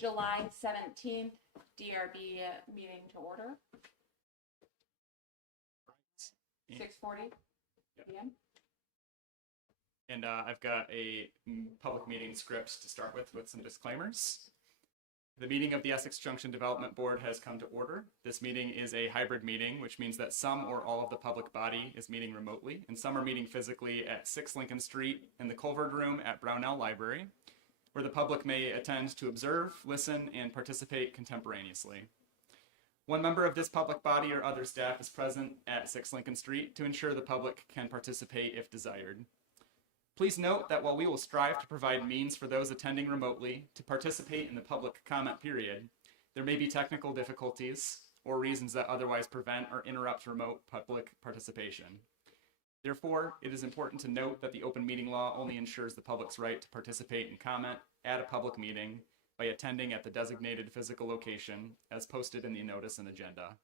July 17th, DRB meeting to order. 6:40 p.m. And I've got a public meeting script to start with some disclaimers. The meeting of the Essex Junction Development Board has come to order. This meeting is a hybrid meeting, which means that some or all of the public body is meeting remotely, and some are meeting physically at 6 Lincoln Street in the Colvard Room at Brownell Library, where the public may attend to observe, listen, and participate contemporaneously. One member of this public body or other staff is present at 6 Lincoln Street to ensure the public can participate if desired. Please note that while we will strive to provide means for those attending remotely to participate in the public comment period, there may be technical difficulties or reasons that otherwise prevent or interrupt remote public participation. Therefore, it is important to note that the open meeting law only ensures the public's right to participate and comment at a public meeting by attending at the designated physical location as posted in the notice and agenda.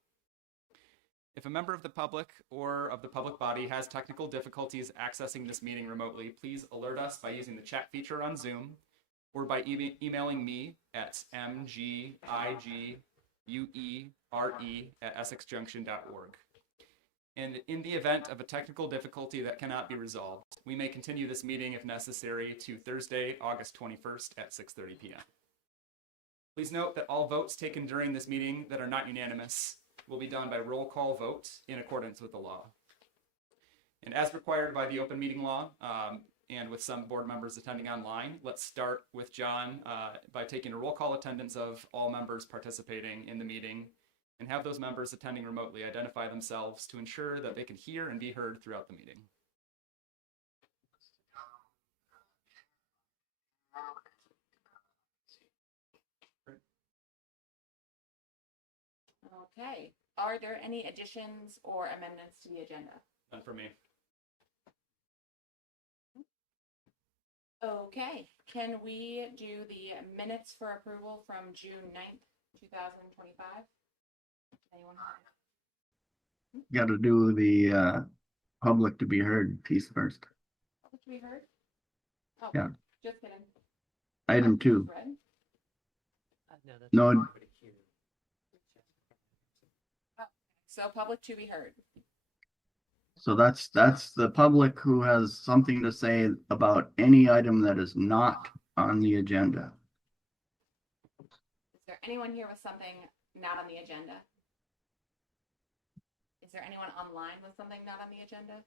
If a member of the public or of the public body has technical difficulties accessing this meeting remotely, please alert us by using the chat feature on Zoom or by emailing me at mgiguere@essexjunction.org. And in the event of a technical difficulty that cannot be resolved, we may continue this meeting if necessary to Thursday, August 21st at 6:30 p.m. Please note that all votes taken during this meeting that are not unanimous will be done by roll call vote in accordance with the law. And as required by the open meeting law, and with some board members attending online, let's start with John by taking a roll call attendance of all members participating in the meeting, and have those members attending remotely identify themselves to ensure that they can hear and be heard throughout the meeting. Okay. Are there any additions or amendments to the agenda? None for me. Okay. Can we do the minutes for approval from June 9th, 2025? Anyone have? Got to do the public to be heard piece first. Public to be heard? Oh, Yeah. just kidding. Item 2. Read? No, So public to be heard. so that's the public who has something to say about any item that is not on the agenda. Is there anyone here with something not on the agenda? Is there anyone online with something not on the agenda?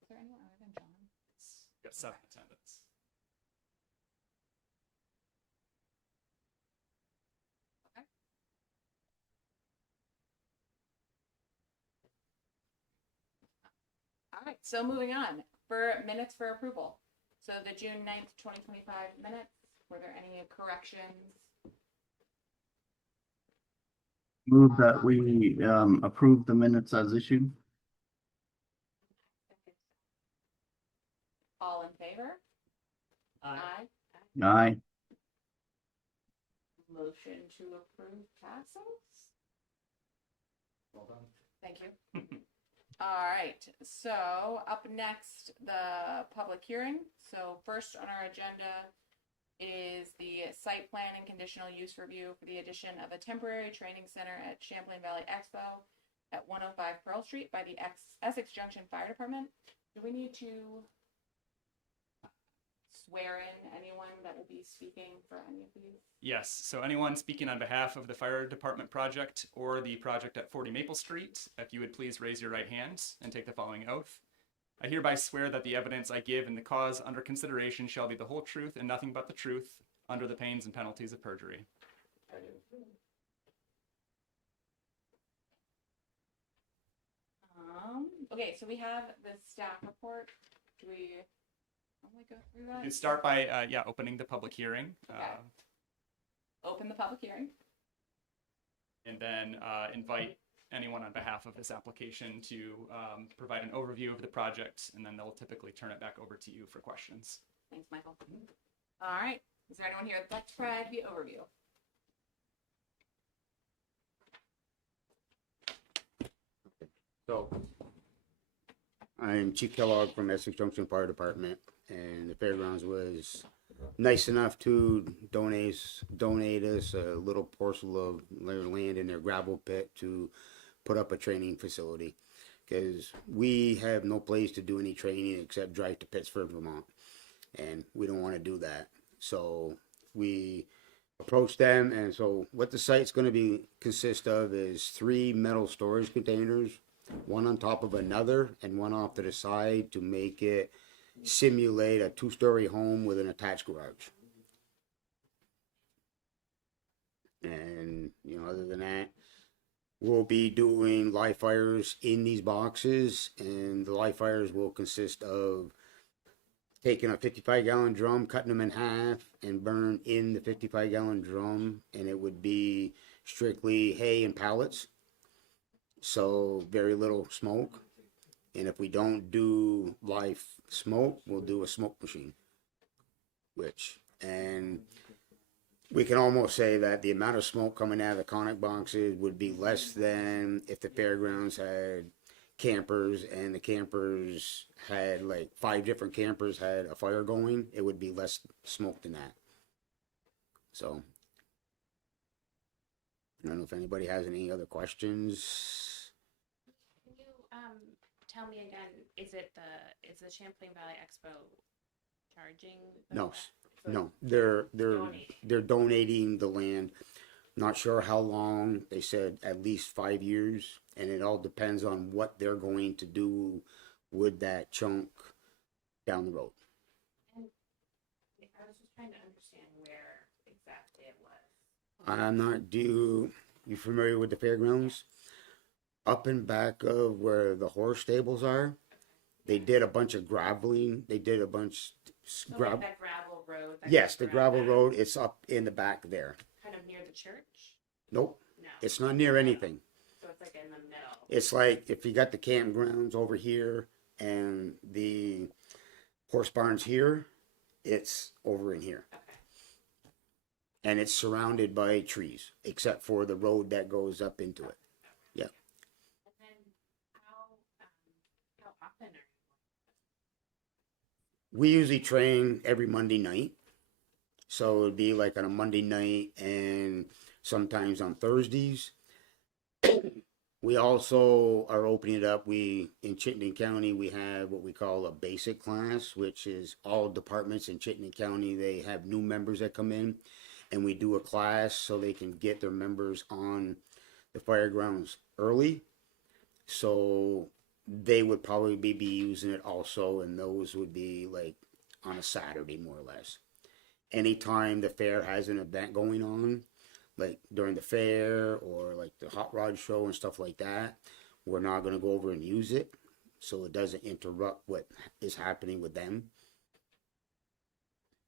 Is there anyone other than John? Got 7 attendants. Okay. All right, so moving on for minutes for approval. So the June 9th, 2025 minutes, were there any corrections? Move that we approve the minutes as issued. All in favor? Aye. Aye. Motion to approve passes. Well done. Thank you. All right, so up next, the public hearing. So first on our agenda is the site plan and conditional use review for the addition of a temporary training center at Champlain Valley Expo at 105 Pearl Street by the Essex Junction Fire Department. Do we need to swear in anyone that will be speaking for any of these? Yes, so anyone speaking on behalf of the fire department project or the project at 40 Maple Street, if you would please raise your right hand and take the following oath. I hereby swear that the evidence I give in the cause under consideration shall be the whole truth and nothing but the truth, under the pains and penalties of perjury. I do. Okay, so we have the staff report. Do we go through that? You can start by opening the public hearing. Okay. Open the public hearing. And then invite anyone on behalf of this application to provide an overview of the project, and then they'll typically turn it back over to you for questions. Thanks, Michael. All right. Is there anyone here that'd like to provide the overview? So, I'm Chief Kellogg from Essex Junction Fire Department, and the fairgrounds was nice enough to donate us a little parcel of their land in their gravel pit to put up a training facility. Because we have no place to do any training except drive to Pittsburgh, Vermont, and we don't want to do that. So we approached them, and so what the site's going to be consist of is 3 metal storage containers, one on top of another and one off to the side to make it simulate a 2-story home with an attached garage. And other than that, we'll be doing live fires in these boxes, and the live fires will consist of taking a 55-gallon drum, cutting them in half, and burn in the 55-gallon drum, and it would be strictly hay and pallets, so very little smoke. And if we don't do live smoke, we'll do a smoke machine, and we can almost say that the amount of smoke coming out of the conic boxes would be less than if the fairgrounds had campers and the campers had like 5 different campers had a fire going. It would be less smoke than that. So I don't know if anybody has any other questions. Can you tell me again, is the Champlain Valley Expo charging? No. So No, donating. they're donating the land. Not sure how long. They said at least 5 years, and it all depends on what they're going to do with that chunk down the road. And I was just trying to understand where exactly it was. I'm not you familiar with the fairgrounds? Up and back of where the horse stables are, they did a bunch of graveling. They did a bunch So like that gravel road. that Yes, goes the around gravel that, road. It's up in the back there. kind of near the church. Nope, No. it's not near anything. So it's like in the middle. It's like if you got the campgrounds over here and the horse barns here, it's over in here. Okay. And it's surrounded by trees, except for the road that goes up into it. Yeah. And then how often are you? We usually train every Monday night. So it'd be like on a Monday night and sometimes on Thursdays. We also are opening it up. In Chittenden County, we have what we call a basic class, which is all departments in Chittenden County. They have new members that come in, and we do a class so they can get their members on the fairgrounds early. So they would probably be using it also, and those would be like on a Saturday, more or less. Anytime the fair has an event going on, like during the fair or like the hot rod show and stuff like that, we're not going to go over and use it, so it doesn't interrupt what is happening with them.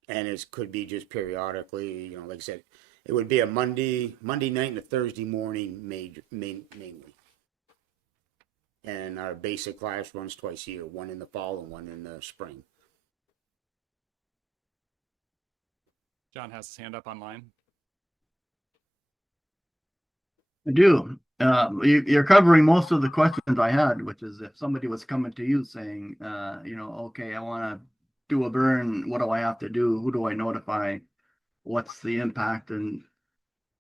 And it could be just periodically, like I said, it would be a Monday night and a Thursday morning mainly. And our basic class runs twice a year, one in the fall and one in the spring. John has his hand up online. I do. You're covering most of the questions I had, which is if somebody was coming to you saying, okay, I want to do a burn, what do I have to do? Who do I notify? What's the impact? And,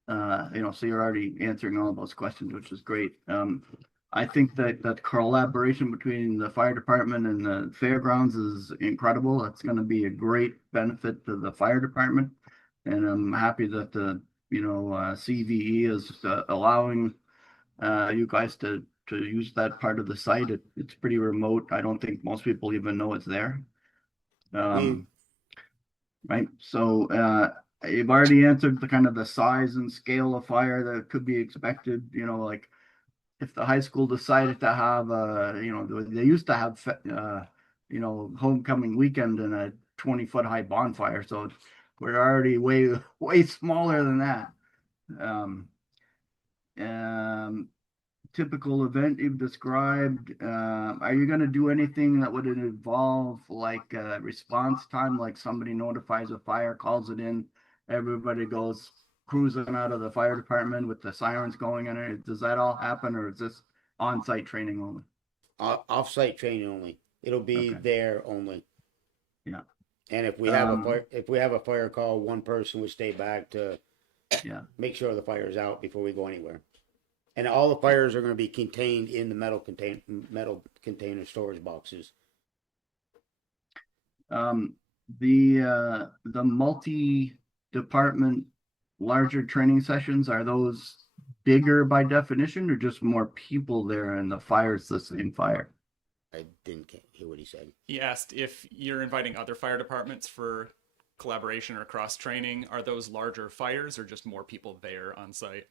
so you're already answering all those questions, which is great. I think that collaboration between the fire department and the fairgrounds is incredible. It's going to be a great benefit to the fire department. And I'm happy that the CVE is allowing you guys to use that part of the site. It's pretty remote. I don't think most people even know it's there. Right. So you've already answered the kind of the size and scale of fire that could be expected. Like if the high school decided to have they used to have homecoming weekend and a 20-foot high bonfire. So we're already way smaller than that. Typical event you've described. Are you going to do anything that would involve like response time, like somebody notifies a fire, calls it in, everybody goes cruising out of the fire department with the sirens going in it? Does that all happen, or is this on-site training only? Off-site training only. It'll be Okay. there only. Yeah. And if we have a fire call, one person would stay back to Yeah. make sure the fire's out before we go anywhere. And all the fires are going to be contained in the metal container storage boxes. The multi-department larger training sessions, are those bigger by definition or just more people there and the fire's the same fire? I didn't hear what he said. He asked if you're inviting other fire departments for collaboration or cross training. Are those larger fires or just more people there on site?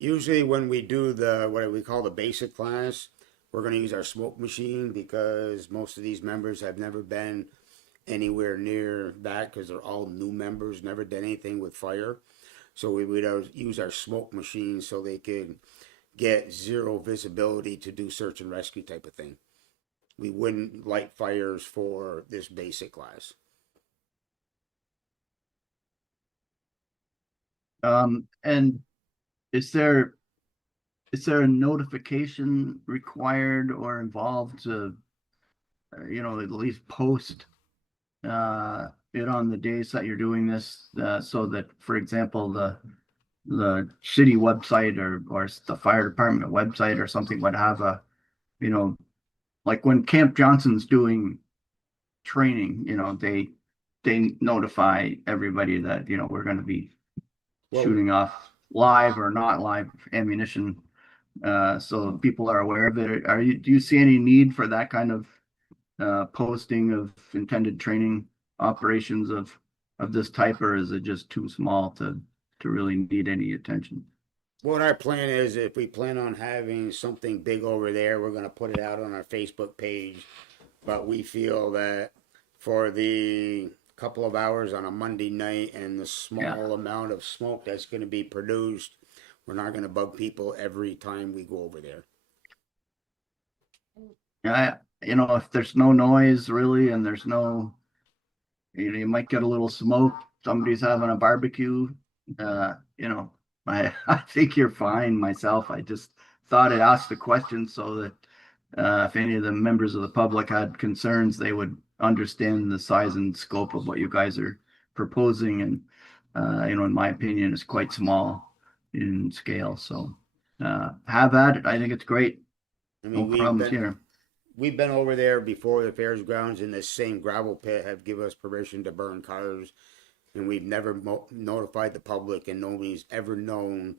Usually when we do what we call the basic class, we're going to use our smoke machine because most of these members have never been anywhere near that because they're all new members, never done anything with fire. So we would use our smoke machine so they could get zero visibility to do search and rescue type of thing. We wouldn't light fires for this basic class. And is there a notification required or involved to, at least post it on the days that you're doing this, so that, for example, the city website or the fire department website or something would have a, like when Camp Johnson's doing training, they notify everybody that, we're going to be shooting off live or not live ammunition, so people are aware of it. Do you see any need for that kind of posting of intended training operations of this type, or is it just too small to really need any attention? What our plan is, if we plan on having something big over there, we're going to put it out on our Facebook page. But we feel that for the couple of hours on a Monday night and the small amount of smoke that's going to be produced, we're not going to bug people every time we go over there. Yeah, if there's no noise really, and there's no, you might get a little smoke, somebody's having a barbecue, I think you're fine myself. I just thought I'd ask the question so that if any of the members of the public had concerns, they would understand the size and scope of what you guys are proposing. And, in my opinion, it's quite small in scale. So have at it. I think it's great. I mean, No problems here. We've been over there before. The fair's grounds in this same gravel pit have given us permission to burn cars, and we've never notified the public, and nobody's ever known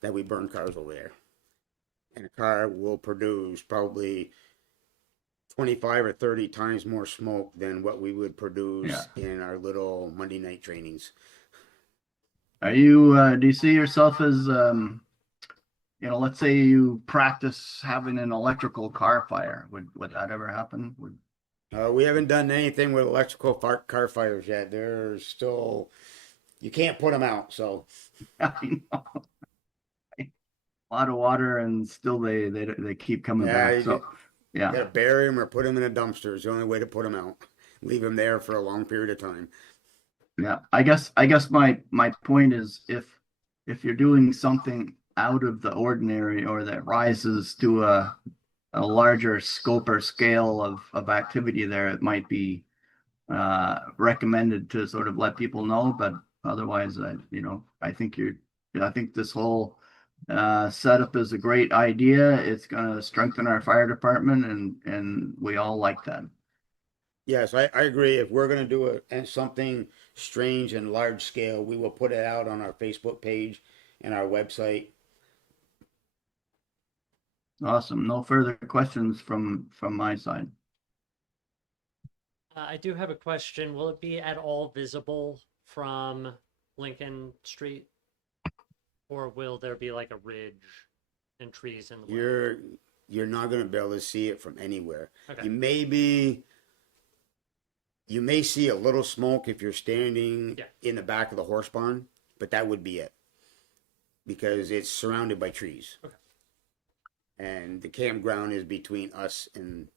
that we burn cars over there. And a car will produce probably 25 or 30 times more smoke than what we would produce in our little Monday night trainings. Do you see yourself as, let's say you practice having an electrical car fire? Would that ever happen? We haven't done anything with electrical car fires yet. They're still, you can't put them out. So I know. A lot of water, and still they keep coming back. So you gotta bury them or put them in a dumpster. It's the only way to put them out. Leave them there for a long period of time. Yeah, I guess my point is, if you're doing something out of the ordinary or that rises to a larger scope or scale of activity there, it might be recommended to sort of let people know. But otherwise, I think this whole setup is a great idea. It's going to strengthen our fire department, and we all like that. Yes, I agree. If we're going to do something strange and large scale, we will put it out on our Facebook page and our website. Awesome. No further questions from my side. I do have a question. Will it be at all visible from Lincoln Street? Or will there be like a ridge and trees in the way? You're not going to be able to see it from anywhere. Okay. You may see a little smoke if you're standing in the back of the horse barn, but that would be it. Because it's surrounded by trees. Okay. And the campground is between us and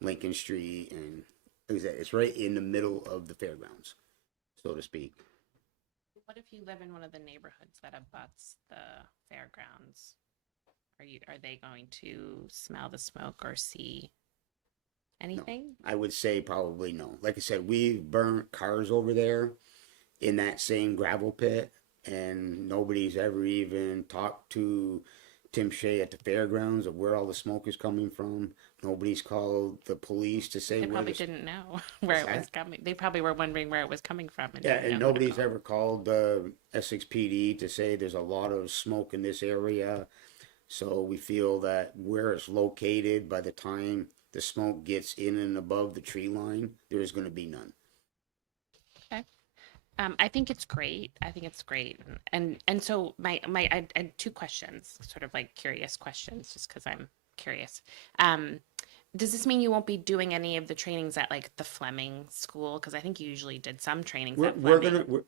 Lincoln Street, and like I said, it's right in the middle of the fairgrounds, so to speak. What if you live in one of the neighborhoods that abuts the fairgrounds? Are they going to smell the smoke or see? Anything? I would say probably no. Like I said, we've burnt cars over there in that same gravel pit, and nobody's ever even talked to Tim Shea at the fairgrounds of where all the smoke is coming from. Nobody's called the police to say They where probably the didn't know where it was What's coming. They probably were wondering where it was coming from. And yeah, didn't and know who to nobody's call. ever called Essex PD to say there's a lot of smoke in this area. So we feel that where it's located, by the time the smoke gets in and above the tree line, there is going to be none. I think it's great. I think it's great. And so I had two questions, sort of like curious questions, just because I'm curious. Does this mean you won't be doing any of the trainings at like the Fleming school? Because I think you usually did some trainings at Fleming.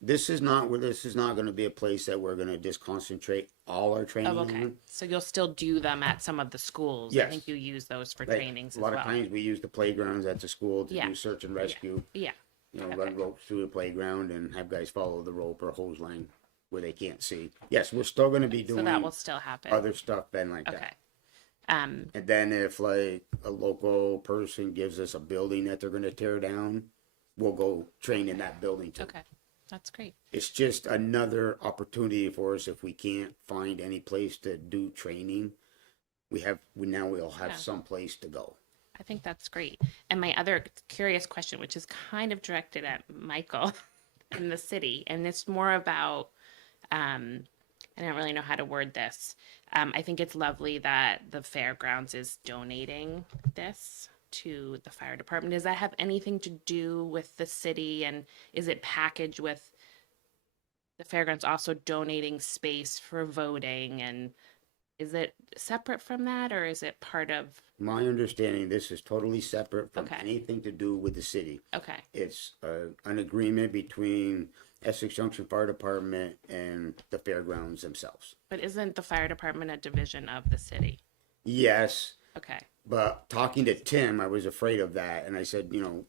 This is not going to be a place that we're going to just concentrate all our training Oh, okay. on. So you'll still do them at some of the schools. I Yes. think you use those for Like, trainings a as lot well. of times we use the playgrounds at the school to Yeah. do search and rescue. Yeah. You know, Okay. run ropes through the playground and have guys follow the rope or hose line where they can't see. Yes, we're still going to be So doing that will still happen. other stuff then like Okay. that. And then if like a local person gives us a building that they're going to tear down, we'll go train in that building too. Okay. That's great. It's just another opportunity for us if we can't find any place to do training. We'll have Yeah. some place to go. I think that's great. And my other curious question, which is kind of directed at Michael in the city, and it's more about, I don't really know how to word this. I think it's lovely that the fairgrounds is donating this to the fire department. Does that have anything to do with the city, and is it packaged with the fairgrounds also donating space for voting, and is it separate from that, or is it part of? My understanding, this is totally separate from Okay. anything to do with the city. Okay. It's an agreement between Essex Junction Fire Department and the fairgrounds themselves. But isn't the fire department a division of the city? Yes, Okay. but talking to Tim, I was afraid of that, and I said, you know,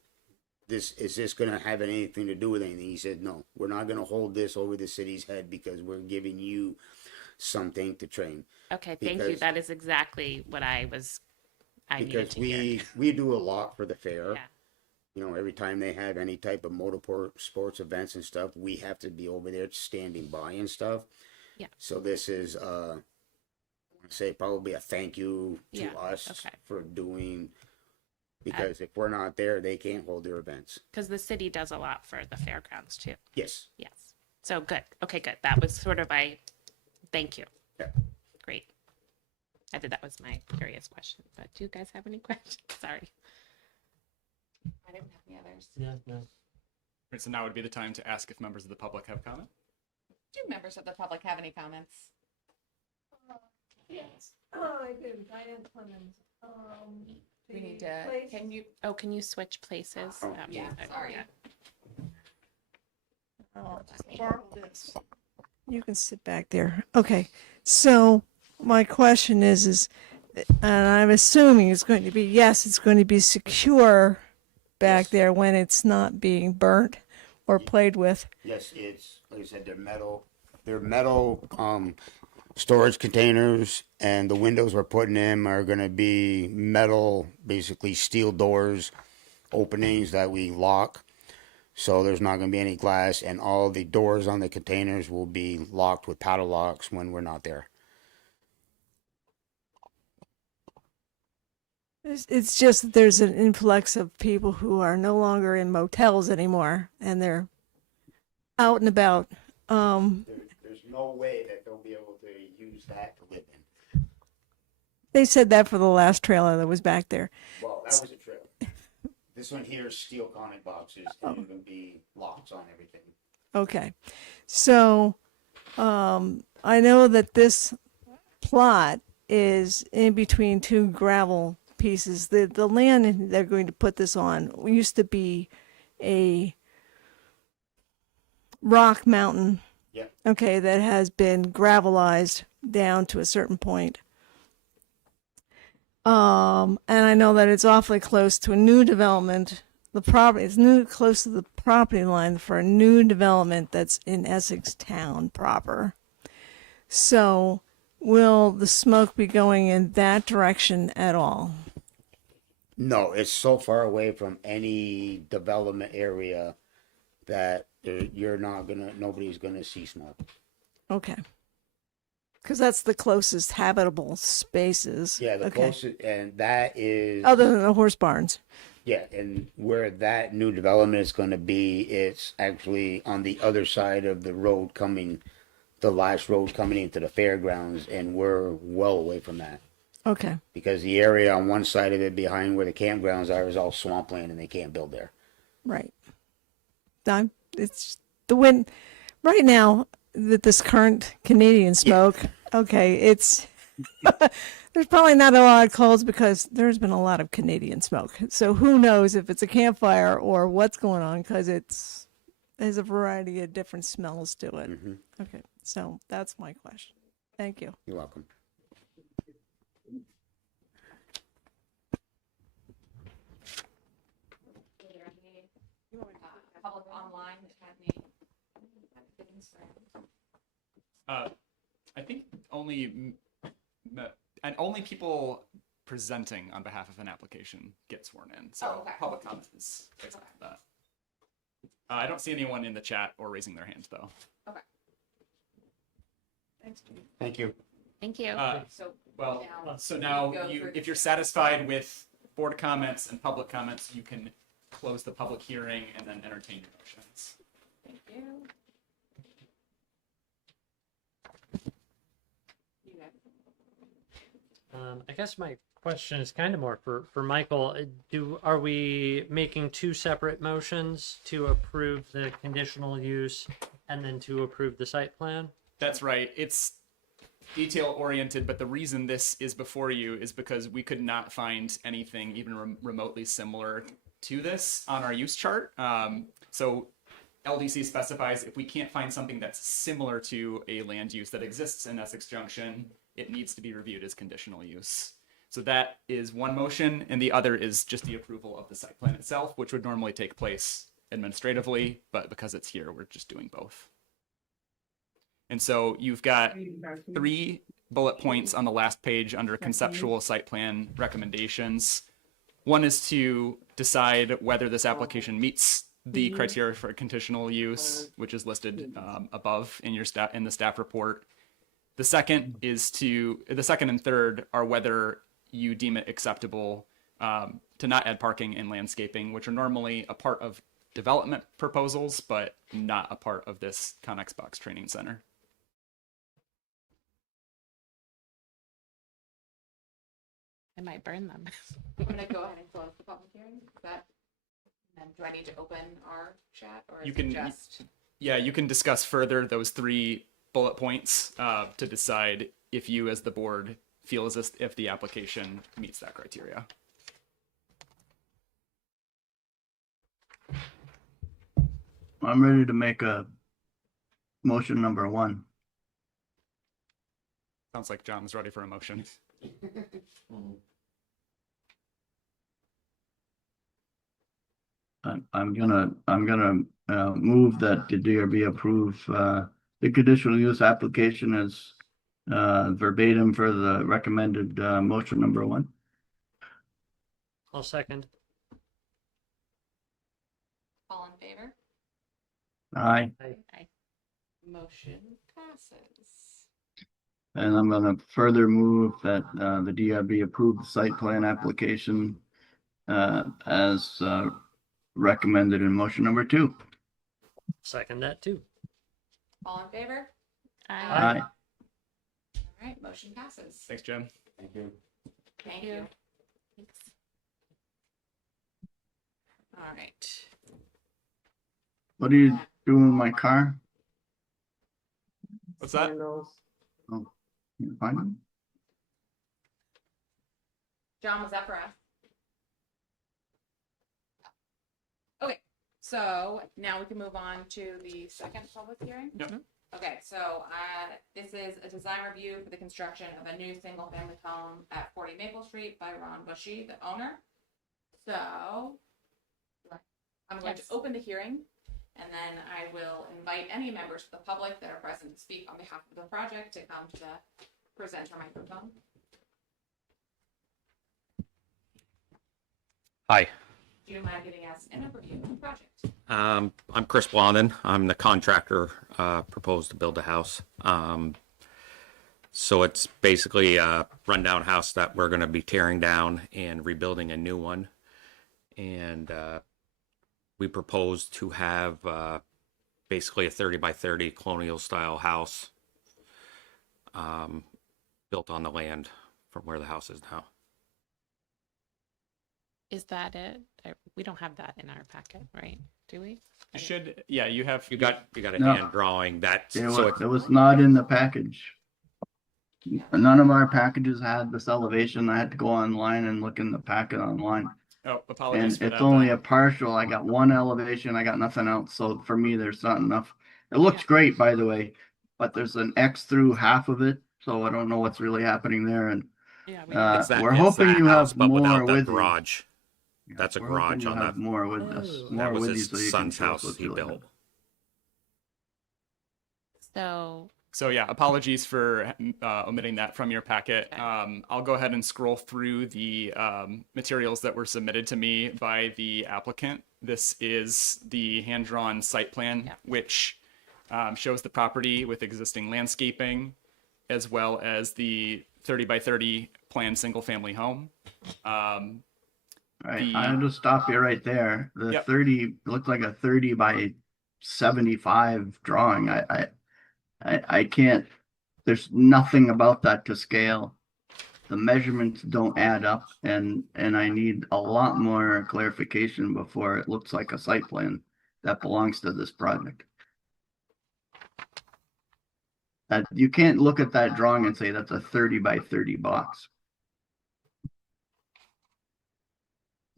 is this going to have anything to do with anything? He said, no, we're not going to hold this over the city's head because we're giving you something to train. Okay, thank you. Because- That is exactly what I needed Because to hear. we do a lot for the fair. Yeah. You know, every time they have any type of sports events and stuff, we have to be over there standing by and stuff. Yeah. So this is, I want to say probably a thank you to Yeah, us okay. for doing, because if we're not there, they can't hold their events. Because the city does a lot for the fairgrounds too. Yes. Yes. So good. Okay, good. That was sort of thank you. Yeah. Great. That was my curious question. But do you guys have any questions? Sorry. I didn't have any others. Yeah, no. Right, so now would be the time to ask if members of the public have comment. Do members of the public have any comments? Yes. I do. Diane Clemens. We need the to, place- Can you switch places? Oh, yeah, sorry. I'll just borrow this. You can sit back there. Okay. So my question is, and I'm assuming it's going to be, yes, it's going to be secure back Yes. there when it's not being burnt or played with. Yes, it's, like I said, they're metal storage containers, and the windows we're putting in are going to be metal, basically steel doors, openings that we lock. So there's not going to be any glass, and all the doors on the containers will be locked with padlocks when we're not there. It's just that there's an influx of people who are no longer in motels anymore, and they're out and about. There's no way that they'll be able to use that to live in. They said that for the last trailer that was back there. Well, that was a trip. This one here is steel comic boxes, and there's going to be locks on everything. Okay. So, I know that this plot is in between two gravel pieces. The land they're going to put this on used to be a rock mountain. Yep. Okay, that has been gravelized down to a certain point. And I know that it's awfully close to a new development. The property is close to the property line for a new development that's in Essex Town proper. So, will the smoke be going in that direction at all? No, it's so far away from any development area that nobody's gonna see smoke. Okay. Because that's the closest habitable spaces. Yeah, the Okay. closest, and that is, Other than the horse barns. yeah, and where that new development is gonna be, it's actually on the other side of the road the last road coming into the fairgrounds, and we're well away from that. Okay. Because the area on one side of it behind where the campgrounds are is all swampland and they can't build there. Right. It's the wind right now that this current Canadian smoke. Okay, it's there's probably not a lot of calls because there's been a lot of Canadian smoke. So who knows if it's a campfire or what's going on because there's a variety of different smells to it. Mm-hmm. Okay, so that's my question. Thank you. You're welcome. Is there any public online that had any I think only people presenting on behalf of an application get sworn in. So Oh, okay. public comment is exactly that. I don't see anyone in the chat or raising their hand though. Okay. Thanks, Judy. Thank you. Thank you. So Well, now, so now go through if the- you're satisfied with board comments and public comments, you can close the public hearing and then entertain your motions. thank you. You guys. I guess my question is kind of more for Michael. Are we making two separate motions to approve the conditional use and then to approve the site plan? That's right. It's detail oriented, but the reason this is before you is because we could not find anything even remotely similar to this on our use chart. So LDC specifies if we can't find something that's similar to a land use that exists in Essex Junction, it needs to be reviewed as conditional use. So that is one motion, and the other is just the approval of the site plan itself, which would normally take place administratively, but because it's here, we're just doing both. And so you've got 3 bullet points on the last page under conceptual site plan recommendations. One is to decide whether this application meets the criteria for conditional use, which is listed above in the staff report. The second and third are whether you deem it acceptable to not add parking and landscaping, which are normally a part of development proposals, but not a part of this Connex Box Training Center. I might burn them. I'm gonna go ahead and close the public hearing. Is that? And do I need to open our chat or is You can- it just? Yeah, you can discuss further those 3 bullet points to decide if you as the board feel as if the application meets that criteria. I'm ready to make a motion number 1. Sounds like John's ready for a motion. I'm gonna move that the DRB approve the conditional use application as verbatim for the recommended motion number 1. I'll second. All in favor? Aye, Motion passes. and I'm gonna further move that the DRB approve the site plan application as recommended in motion number 2. Second that too. All in favor? Aye. All right, motion passes. Thanks, Jim. Thank you. Thank you. Thanks. All right. What are you doing with my car? What's that? Oh, can you find them? John, was that for us? Okay, so now we can move on to the second public hearing. Yep. Okay, so this is a design review for the construction of a new single-family home at 40 Maple Street by Ron Bushey, the owner. So I'm going to Yes. open the hearing, and then I will invite any members of the public that are present to speak on behalf of the project to come to the presenter microphone. Hi, Do you mind giving us an overview of the project? I'm Chris Blondin. I'm the contractor proposed to build a house. So it's basically a rundown house that we're going to be tearing down and rebuilding a new one. And we propose to have basically a 30 by 30 colonial style house built on the land from where the house is now. Is that it? We don't have that in our packet, right? Do we? You should, yeah, you have. You got a No. hand drawing that. It was not in the package. None of our packages had this elevation. I had to go online and look in the packet online. Oh, And apologies for it's that. only then. a partial. I got one elevation. I got nothing else. So for me, there's not enough. It looks great, by the way, but there's an X through half of it. So I don't know what's really happening there. And Yeah, It's that, we're it's hoping that you house, have but more without that with garage. you. That's a We're hoping garage you on have that. more with this. Oh. More That was with you his so you can son's show us house what he you're looking built. So So yeah, apologies for omitting that from your packet. Okay. I'll go ahead and scroll through the materials that were submitted to me by the applicant. This is the hand-drawn site plan, Yeah. which shows the property with existing landscaping, as well as the 30 by 30 planned single-family home. Right, The- I'll just stop you right there. The Yep. 30 looked like a 30 by 75 drawing. I can't, there's nothing about that to scale. The measurements don't add up and I need a lot more clarification before it looks like a site plan that belongs to this project. You can't look at that drawing and say that's a 30 by 30 box.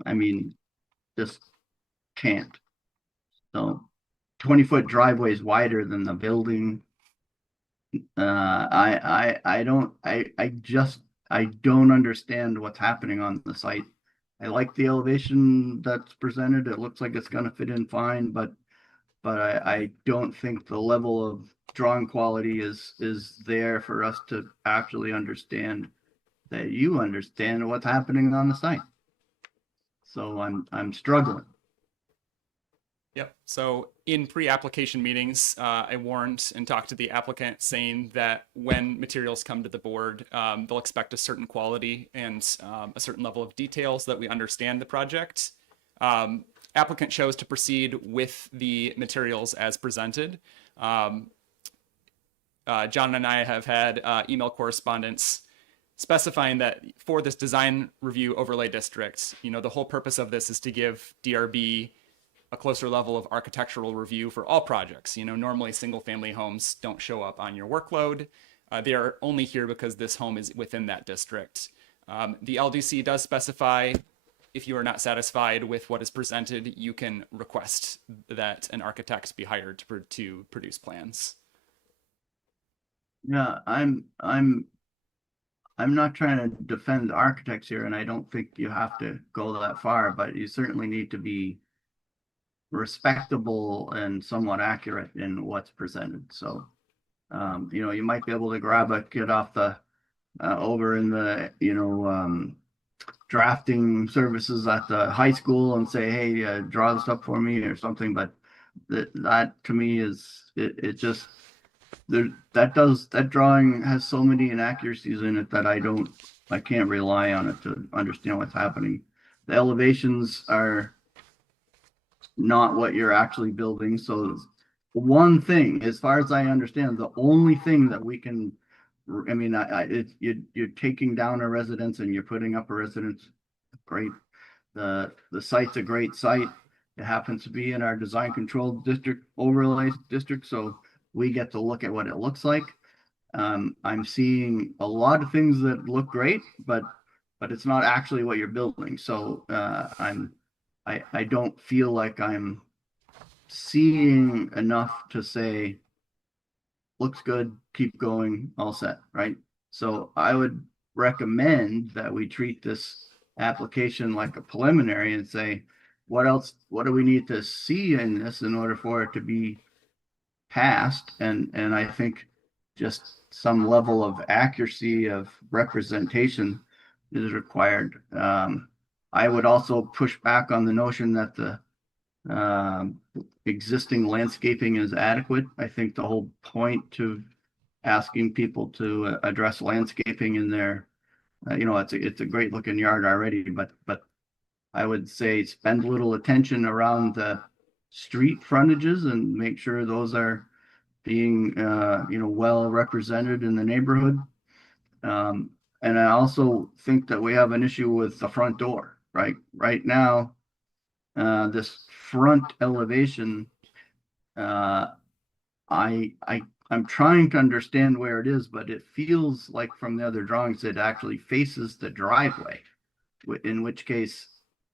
I mean, just can't. So 20-foot driveway is wider than the building. I don't understand what's happening on the site. I like the elevation that's presented. It looks like it's gonna fit in fine, but I don't think the level of drawing quality is there for us to actually understand that you understand what's happening on the site. So I'm struggling. Yep. So in pre-application meetings, I warned and talked to the applicant saying that when materials come to the board, they'll expect a certain quality and a certain level of detail so that we understand the project. Applicant chose to proceed with the materials as presented. John and I have had email correspondence specifying that for this design review overlay district, the whole purpose of this is to give DRB a closer level of architectural review for all projects. Normally single family homes don't show up on your workload. They are only here because this home is within that district. The LDC does specify if you are not satisfied with what is presented, you can request that an architect be hired to produce plans. Yeah, I'm not trying to defend architects here, and I don't think you have to go that far, but you certainly need to be respectable and somewhat accurate in what's presented. So, you might be able to grab a kid off the over in the drafting services at the high school and say, hey, draw this up for me or something. But that to me is it just that drawing has so many inaccuracies in it that I can't rely on it to understand what's happening. The elevations are not what you're actually building. So one thing, as far as I understand, the only thing that we can, I mean, you're taking down a residence and you're putting up a residence. Great. The site's a great site. It happens to be in our design control district overlay district. So we get to look at what it looks like. I'm seeing a lot of things that look great, but it's not actually what you're building. So I don't feel like I'm seeing enough to say, looks good, keep going, all set, right? So I would recommend that we treat this application like a preliminary and say, what do we need to see in this in order for it to be passed? And I think just some level of accuracy of representation is required. I would also push back on the notion that the um, existing landscaping is adequate. I think the whole point to asking people to address landscaping in their, it's a great looking yard already, but I would say spend a little attention around the street frontages and make sure those are being, well represented in the neighborhood. And I also think that we have an issue with the front door, right? Right now, this front elevation, uh, I'm trying to understand where it is, but it feels like from the other drawings, it actually faces the driveway. In which case,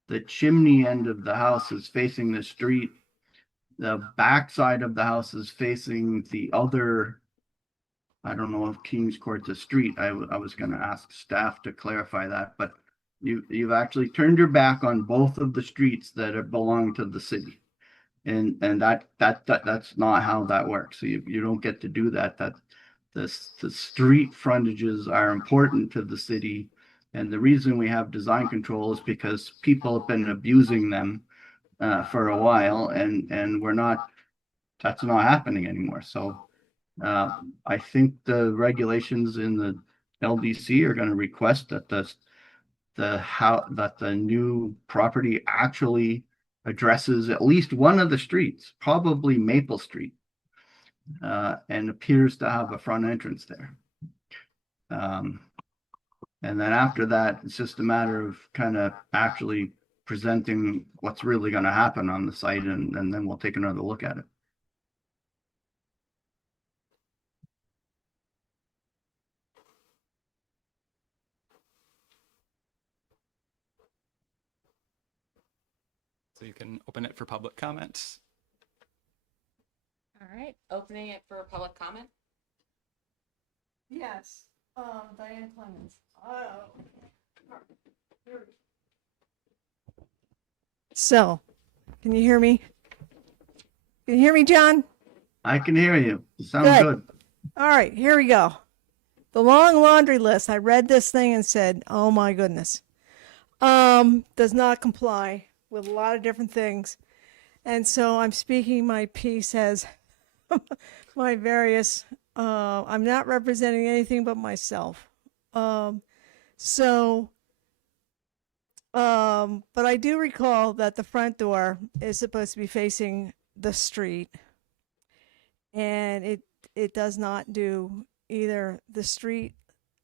the chimney end of the house is facing the street. The back side of the house is facing the other. I don't know if Kings Court's a street. I was going to ask staff to clarify that, but you've actually turned your back on both of the streets that belong to the city. And that's not how that works. So you don't get to do that. The street frontages are important to the city. And the reason we have design control is because people have been abusing them for a while, and that's not happening anymore. So I think the regulations in the LDC are going to request that the new property actually addresses at least one of the streets, probably Maple Street, and appears to have a front entrance there. And then after that, it's just a matter of kind of actually presenting what's really going to happen on the site, and then we'll take another look at it. So you can open it for public comment. All right, opening it for public comment. Yes, Diane Clemens. So, can you hear me? Can you hear me, John? I can hear you. You sound Good. good. All right, here we go. The long laundry list. I read this thing and said, "Oh my goodness." Does not comply with a lot of different things. And so I'm speaking my piece as my various, I'm not representing anything but myself. But I do recall that the front door is supposed to be facing the street, and it does not do either the street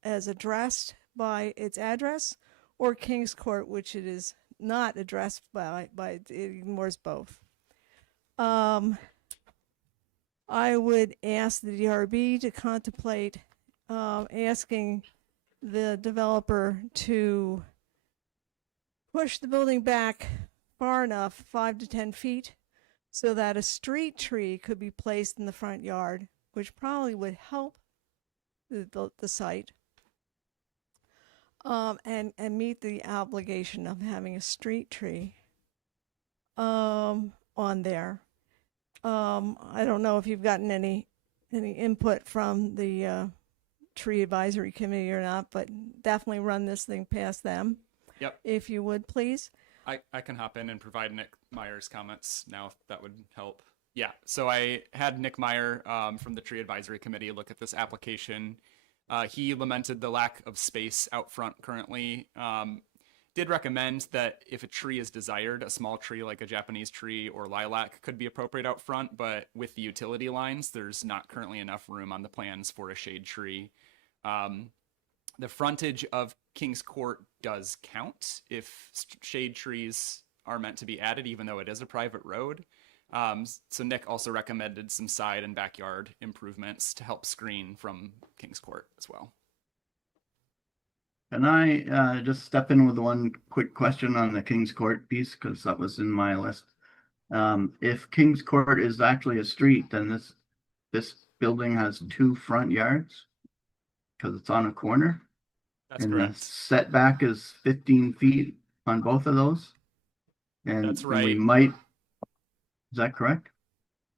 as addressed by its address or Kings Court, which it is not addressed by it ignores both. I would ask the DRB to contemplate asking the developer to push the building back far enough, 5 to 10 feet, so that a street tree could be placed in the front yard, which probably would help the site, and meet the obligation of having a street tree on there. I don't know if you've gotten any input from the tree advisory committee or not, but definitely run this thing past them. Yep. If you would, please. I can hop in and provide Nick Meyer's comments now, if that would help. Yeah, so I had Nick Meyer from the Tree Advisory Committee look at this application. He lamented the lack of space out front currently. Did recommend that if a tree is desired, a small tree like a Japanese tree or lilac could be appropriate out front, but with the utility lines, there's not currently enough room on the plans for a shade tree. The frontage of Kings Court does count if shade trees are meant to be added, even though it is a private road. So Nick also recommended some side and backyard improvements to help screen from Kings Court as well. Can I just step in with one quick question on the Kings Court piece, because that was in my list. If Kings Court is actually a street, then this building has 2 front yards because it's on a corner. That's and correct. The setback is 15 feet on both of those. And That's right. We might. Is that correct?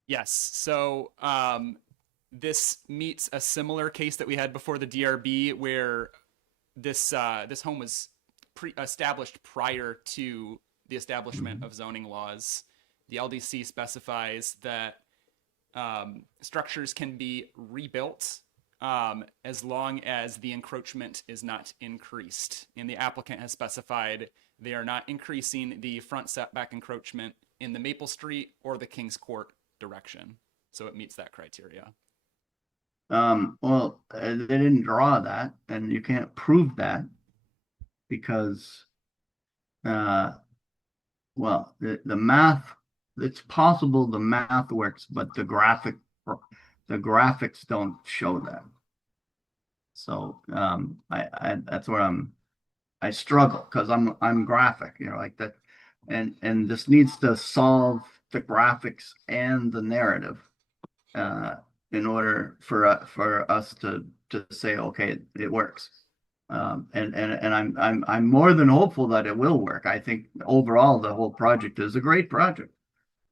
Yes. So this meets a similar case that we had before the DRB, where this home was established prior to the establishment of zoning laws. The LDC specifies that structures can be rebuilt as long as the encroachment is not increased. And the applicant has specified they are not increasing the front setback encroachment in the Maple Street or the Kings Court direction. So it meets that criteria. Well, they didn't draw that, and you can't prove that because, well, the math, it's possible the math works, but the graphics don't show that. So, that's where I struggle because I'm graphic, you know, like that, and this needs to solve the graphics and the narrative, in order for us to say, okay, it works. And I'm more than hopeful that it will work. I think overall the whole project is a great project.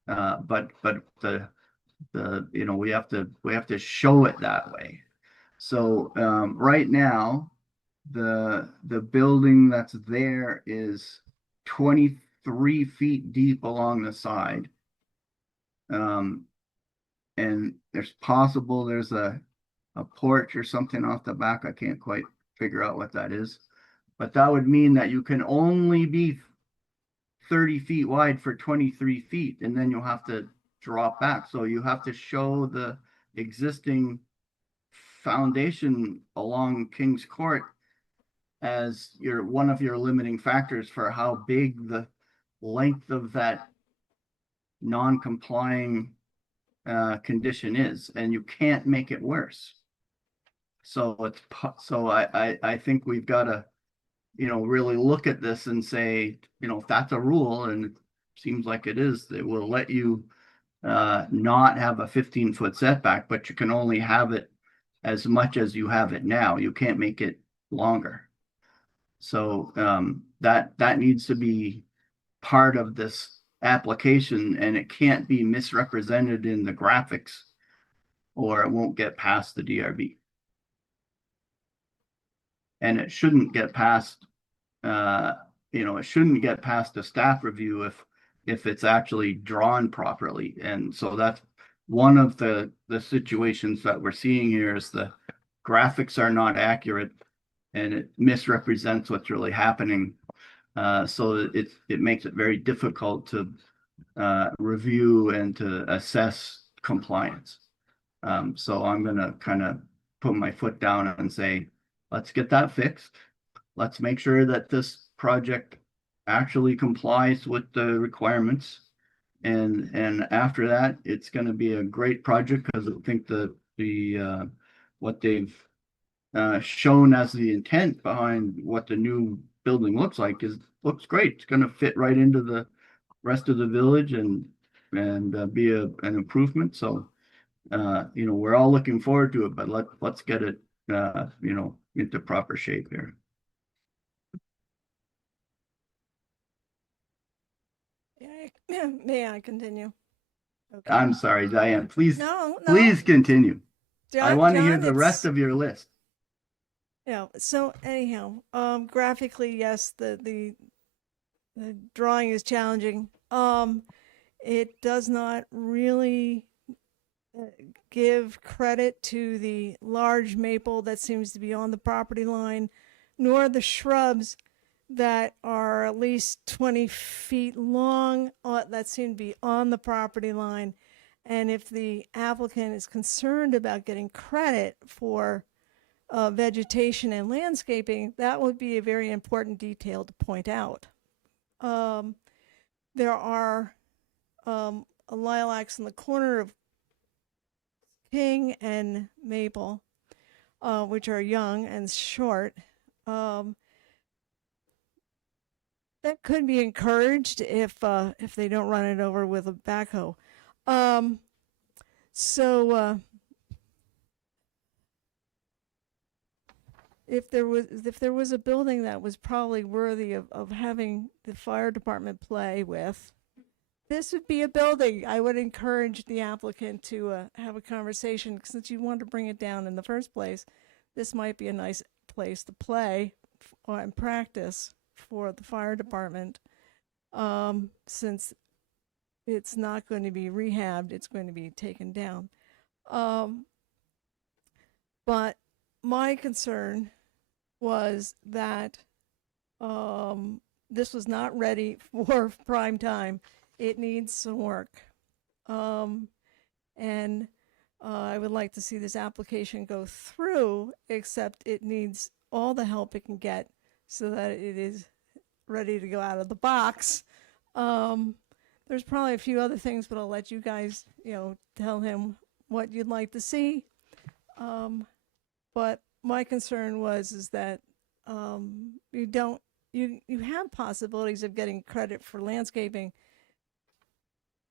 But the you know, we have to show it that way. So right now, the building that's there is 23 feet deep along the side. And there's a porch or something off the back. I can't quite figure out what that is, but that would mean that you can only be 30 feet wide for 23 feet, and then you'll have to drop back. So you have to show the existing foundation along Kings Court as one of your limiting factors for how big the length of that non-complying condition is, and you can't make it worse. So I think we've got to, you know, really look at this and say, you know, if that's a rule, and it seems like it is, that will let you not have a 15-foot setback, but you can only have it as much as you have it now. You can't make it longer. So that needs to be part of this application, and it can't be misrepresented in the graphics or it won't get past the DRB. And it shouldn't get past, you know, it shouldn't get past a staff review if it's actually drawn properly. And so that's one of the situations that we're seeing here is the graphics are not accurate and it misrepresents what's really happening. So it makes it very difficult to review and to assess compliance. So I'm gonna kind of put my foot down and say, let's get that fixed. Let's make sure that this project actually complies with the requirements. And after that, it's going to be a great project because I think the what they've shown as the intent behind what the new building looks like looks great. It's going to fit right into the rest of the village and be an improvement. So you know, we're all looking forward to it, but let's get it you know, into proper shape here. May I continue? Okay. I'm sorry, Diane, please, No. please continue. I want to hear John, the rest of your list. Yeah. So anyhow, graphically, yes, the drawing is challenging. It does not really give credit to the large maple that seems to be on the property line, nor the shrubs that are at least 20 feet long that seem to be on the property line. And if the applicant is concerned about getting credit for vegetation and landscaping, that would be a very important detail to point out. There are lilacs in the corner of King and Maple, which are young and short. That could be encouraged if they don't run it over with a backhoe. If there was a building that was probably worthy of having the fire department play with, this would be a building. I would encourage the applicant to have a conversation, since you want to bring it down in the first place. This might be a nice place to play and practice for the fire department. Since it's not going to be rehabbed, it's going to be taken down. But my concern was that this was not ready for prime time. It needs some work. And I would like to see this application go through, except it needs all the help it can get so that it is ready to go out of the box. There's probably a few other things, but I'll let you guys, tell him what you'd like to see. But my concern is that you have possibilities of getting credit for landscaping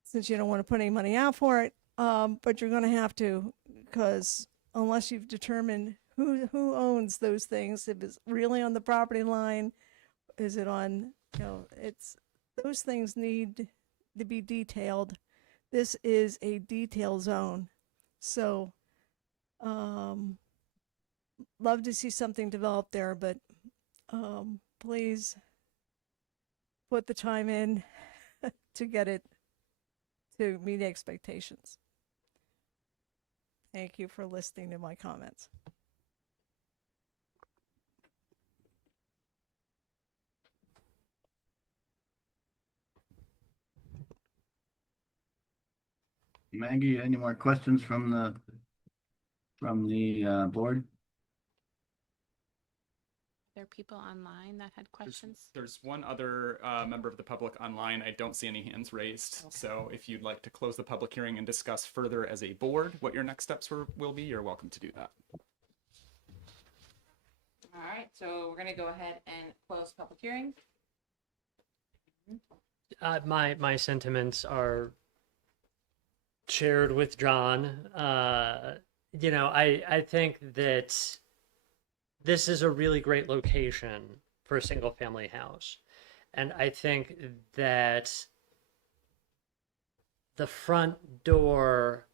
since you don't want to put any money out for it. But you're going to have to, because unless you've determined who owns those things, if it's really on the property line, is it on, those things need to be detailed. This is a detail zone. So, love to see something developed there, but please put the time in to get it to meet expectations. Thank you for listening to my comments. Maggie, any more questions from the board? There are people online that had questions. There's one other member of the public online. I don't see any hands raised. Okay. So if you'd like to close the public hearing and discuss further as a board what your next steps will be, you're welcome to do that. All right, so we're gonna go ahead and close public hearing. My sentiments are shared with John. I think that this is a really great location for a single family house. And I think that the front door,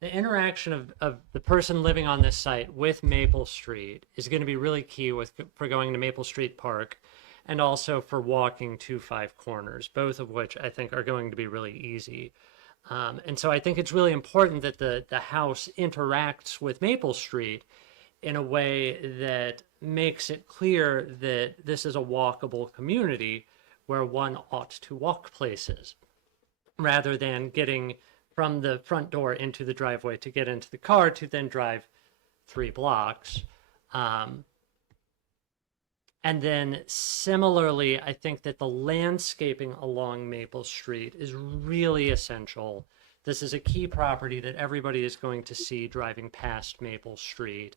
the interaction of the person living on this site with Maple Street is going to be really key for going to Maple Street Park and also for walking to Five Corners, both of which I think are going to be really easy. And so I think it's really important that the house interacts with Maple Street in a way that makes it clear that this is a walkable community where one ought to walk places, rather than getting from the front door into the driveway to get into the car to then drive 3 blocks. And then similarly, I think that the landscaping along Maple Street is really essential. This is a key property that everybody is going to see driving past Maple Street.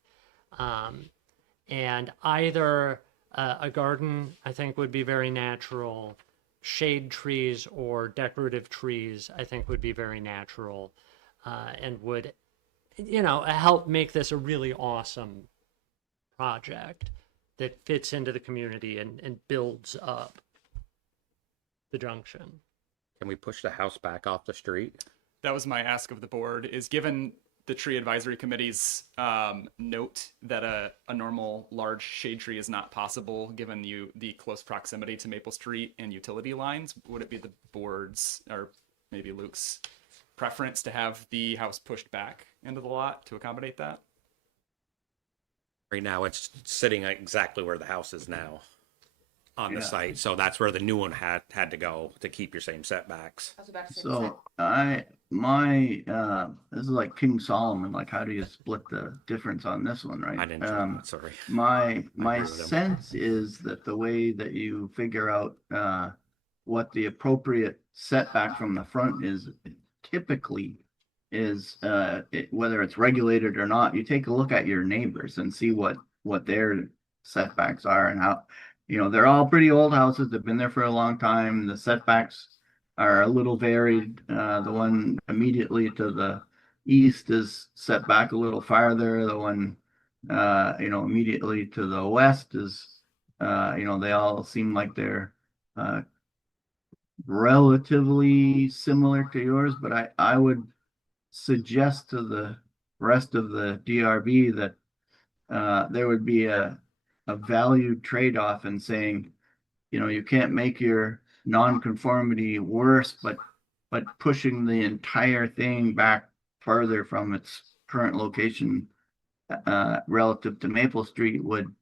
And either a garden, I think, would be very natural. Shade trees or decorative trees, I think, would be very natural, and would, help make this a really awesome project that fits into the community and builds up the junction. Can we push the house back off the street? That was my ask of the board, is given the tree advisory committee's note that a normal large shade tree is not possible given the close proximity to Maple Street and utility lines, would it be the board's, or maybe Luke's, preference to have the house pushed back into the lot to accommodate that? Right now, it's sitting exactly where the house is now on the Yeah. site. So that's where the new one had to go to keep your same setbacks. I was about to say, So this is like King Solomon, like how do you split the difference on this one, right? I didn't show that, sorry. My agree with him. sense is that the way that you figure out what the appropriate setback from the front is typically is whether it's regulated or not, you take a look at your neighbors and see what their setbacks are and how, they're all pretty old houses. They've been there for a long time. The setbacks are a little varied. The one immediately to the east is set back a little farther. The one, immediately to the west is, they all seem like they're relatively similar to yours, but I would suggest to the rest of the DRB that there would be a a value trade-off and saying, you know, you can't make your non-conformity worse, but pushing the entire thing back further from its current location relative to Maple Street would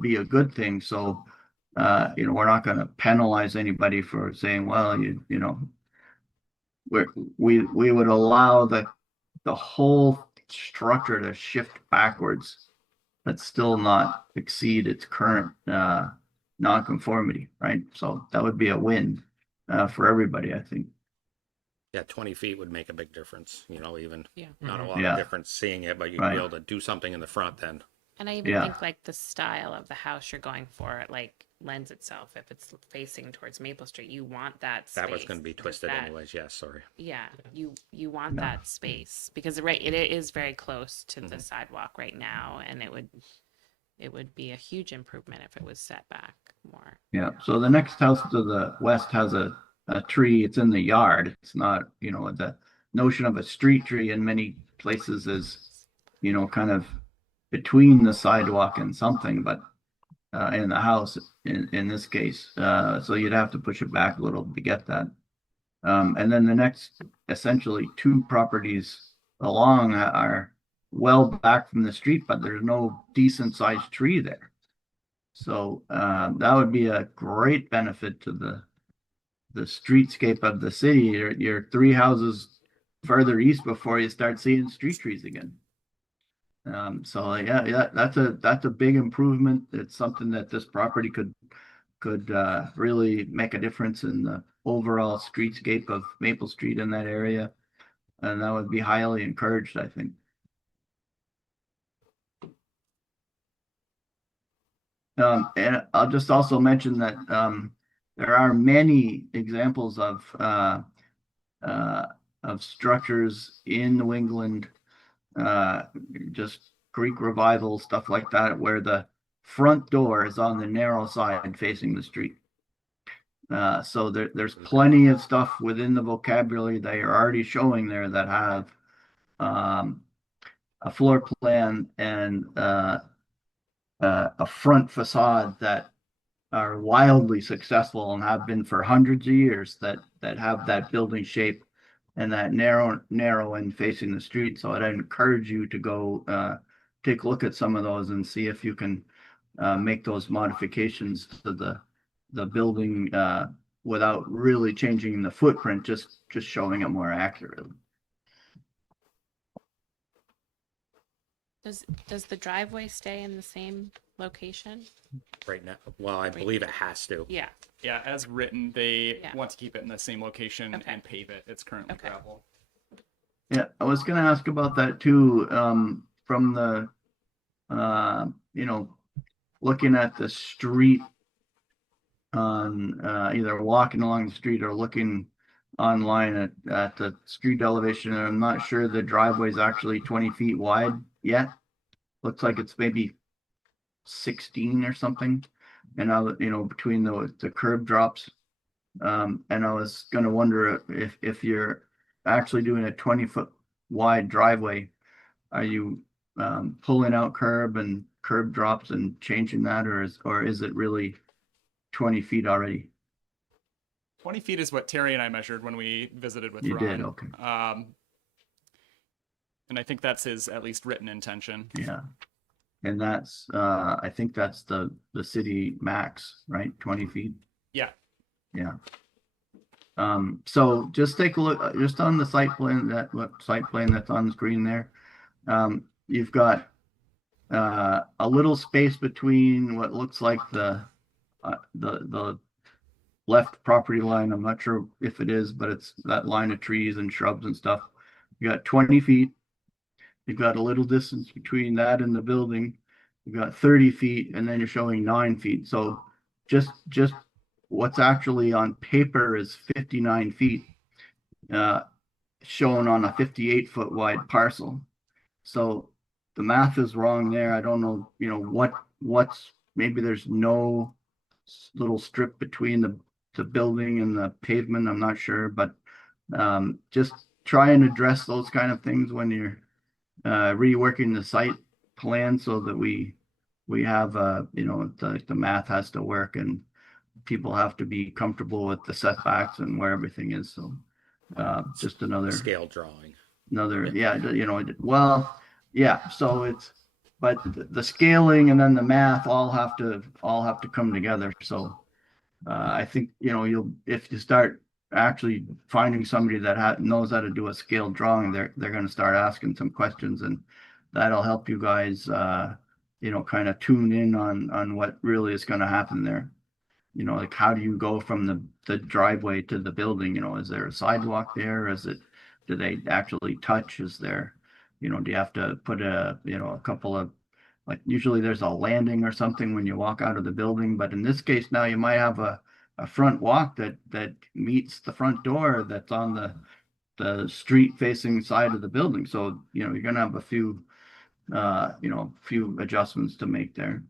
be a good thing. So you know, we're not going to penalize anybody for saying, well, you know, we would allow the whole structure to shift backwards, but still not exceed its current nonconformity, right? So that would be a win for everybody, I think. Yeah, 20 feet would make a big difference, you know, even Yeah. not a lot Yeah. of difference seeing it, but you'd Right. be able to do something in the front then. And I even Yeah. think like the style of the house you're going for, like lends itself. If it's facing towards Maple Street, you want that space. That was going to be There's twisted that- anyways. Yes, sorry. Yeah, you want No. that space because it is very close to the sidewalk right now, and it would be a huge improvement if it was set back more. Yeah. So the next house to the west has a tree. It's in the yard. It's not, you know, the notion of a street tree in many places is, you know, kind of between the sidewalk and something, but in the house in this case. So you'd have to push it back a little to get that. And then the next essentially two properties along are well back from the street, but there's no decent sized tree there. So that would be a great benefit to the streetscape of the city. You're three houses further east before you start seeing street trees again. So yeah, that's a big improvement. It's something that this property could really make a difference in the overall streetscape of Maple Street in that area, and that would be highly encouraged, I think. And I'll just also mention that there are many examples of structures in New England, just Greek revival, stuff like that, where the front door is on the narrow side facing the street. So there's plenty of stuff within the vocabulary they are already showing there that have a floor plan and a front facade that are wildly successful and have been for hundreds of years, that have that building shape and that narrow end facing the street. So I'd encourage you to go take a look at some of those and see if you can make those modifications to the building without really changing the footprint, just showing it more accurately. Does the driveway stay in the same location? Right now, well, I believe it has to. Yeah. Yeah, as written, they Yeah. want to keep it in the same location Okay. and pave it. It's currently Okay. gravel. Yeah, I was gonna ask about that too. From the you know, looking at the street on either walking along the street or looking online at the street elevation, and I'm not sure the driveway is actually 20 feet wide yet. Looks like it's maybe 16 or something. And you know, between the curb drops. And I was gonna wonder if you're actually doing a 20-foot wide driveway, are you pulling out curb and curb drops and changing that, or is it really 20 feet already? 20 feet is what Terry and I measured when we visited with You Ron. did, okay. And I think that's his at least written intention. Yeah. And that's I think that's the city max, right? 20 feet. Yeah. Yeah. So just take a look just on the site plan that's on the screen there. You've got a little space between what looks like the left property line. I'm not sure if it is, but it's that line of trees and shrubs and stuff. You got 20 feet. You've got a little distance between that and the building. You've got 30 feet, and then you're showing 9 feet. So just what's actually on paper is 59 feet, shown on a 58-foot wide parcel. So the math is wrong there. I don't know, you know, what's maybe there's no little strip between the building and the pavement. I'm not sure, but just try and address those kind of things when you're reworking the site plan, so that we we have, you know, the math has to work and people have to be comfortable with the setbacks and where everything is. So, just another, Scale drawing. yeah, you know, well, yeah, so it's, but the scaling and then the math all have to come together. So, I think, you know, if you start actually finding somebody that knows how to do a scale drawing, they're going to start asking some questions, and that'll help you guys, you know, kind of tune in on what really is going to happen there. You know, like how do you go from the driveway to the building? You know, is there a sidewalk there? Do they actually touch? Is there, you know, do you have to put you know, a couple of, like usually there's a landing or something when you walk out of the building, but in this case now you might have a front walk that meets the front door that's on the street facing side of the building. So, you know, you're gonna have a few you know, few adjustments to make there.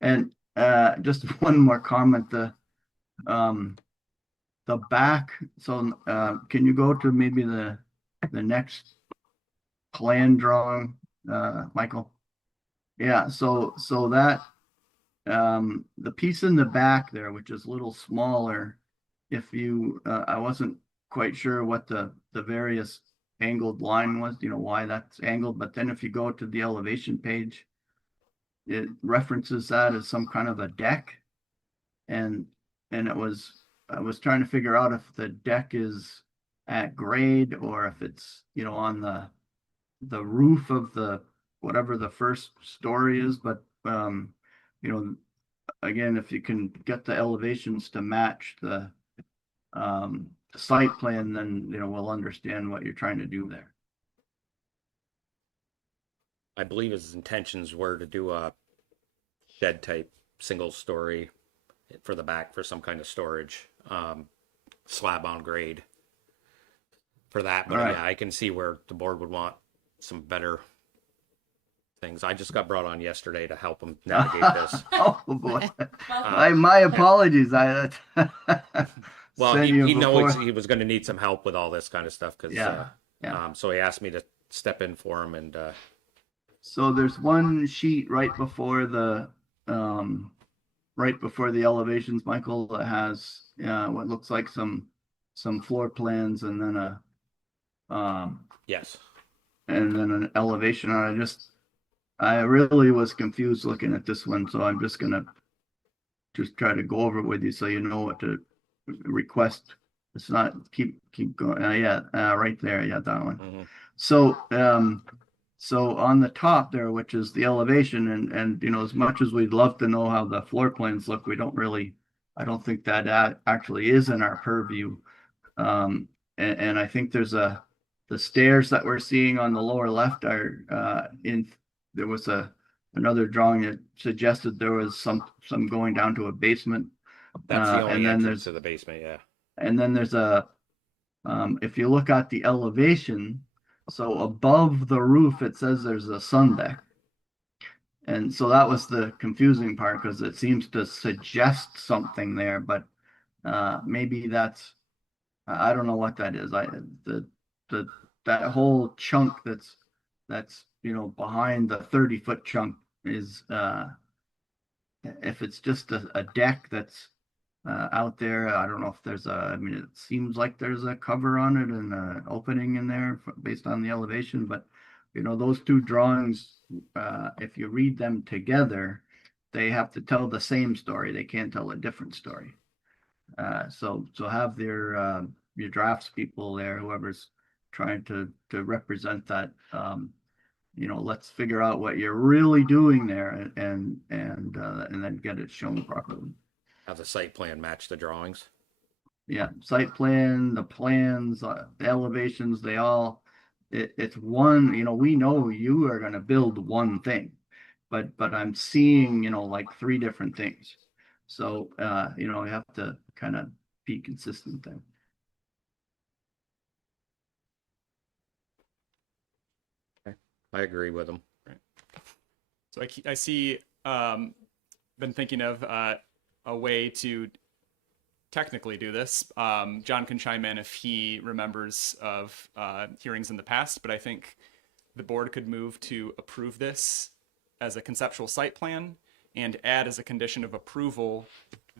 And just one more comment, the back, so can you go to maybe the next plan drawing, Michael? Yeah, so that the piece in the back there, which is a little smaller, if you I wasn't quite sure what the various angled line was, you know, why that's angled, but then if you go to the elevation page, it references that as some kind of a deck, and I was trying to figure out if the deck is at grade or if it's, you know, on the roof of the whatever the first story is, but you know, again, if you can get the elevations to match the site plan, then, you know, we'll understand what you're trying to do there. I believe his intentions were to do a shed type single story for the back for some kind of storage, slab on grade for that. But Right. yeah, I can see where the board would want some better things. I just got brought on yesterday to help him navigate this. Oh boy, Well, my apologies. Well, sent you he knows before. he was going to need some help with all this kind of stuff because Yeah, yeah. so he asked me to step in for him and So there's one sheet right before the elevations, Michael, that has what looks like some floor plans and then yes. an elevation on it. I really was confused looking at this one, so I'm just gonna try to go over it with you so you know what to request. It's not keep going. Right there. Yeah, that one. Mm-hmm. So so on the top there, which is the elevation, and you know, as much as we'd love to know how the floor plans look, we don't really, I don't think that actually is in our purview. And I think there's the stairs that we're seeing on the lower left are there was another drawing that suggested there was some going down to a basement. That's the only and then entrance to the basement. Yeah. and then there's if you look at the elevation, so above the roof, it says there's a sun deck. And so that was the confusing part because it seems to suggest something there, but maybe that's, I don't know what that is. That whole chunk that's, you know, behind the 30-foot chunk is, if it's just a deck that's out there, I don't know if there's I mean, it seems like there's a cover on it and an opening in there based on the elevation, but you know, those two drawings, if you read them together, they have to tell the same story. They can't tell a different story. So have your drafts people there, whoever's trying to represent that, you know, let's figure out what you're really doing there and then get it shown properly. Have the site plan match the drawings. Yeah, site plan, the plans, the elevations, they all, it's one, you know, we know you are gonna build one thing, but I'm seeing, you know, like 3 different things. So, you know, you have to kind of be consistent there. I agree with him. So I see, been thinking of a way to technically do this. John can chime in if he remembers of hearings in the past, but I think the board could move to approve this as a conceptual site plan and add as a condition of approval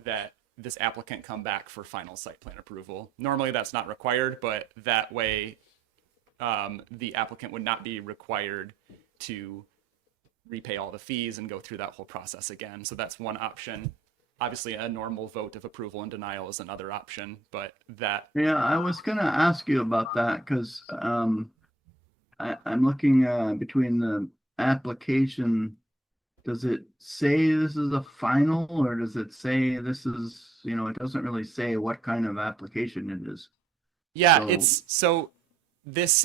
that this applicant come back for final site plan approval. Normally that's not required, but that way the applicant would not be required to repay all the fees and go through that whole process again. So that's one option. Obviously, a normal vote of approval and denial is another option, but that. Yeah, I was gonna ask you about that because I'm looking between the application. Does it say this is a final, or does it say this is, it doesn't really say what kind of application it is. Yeah, So- this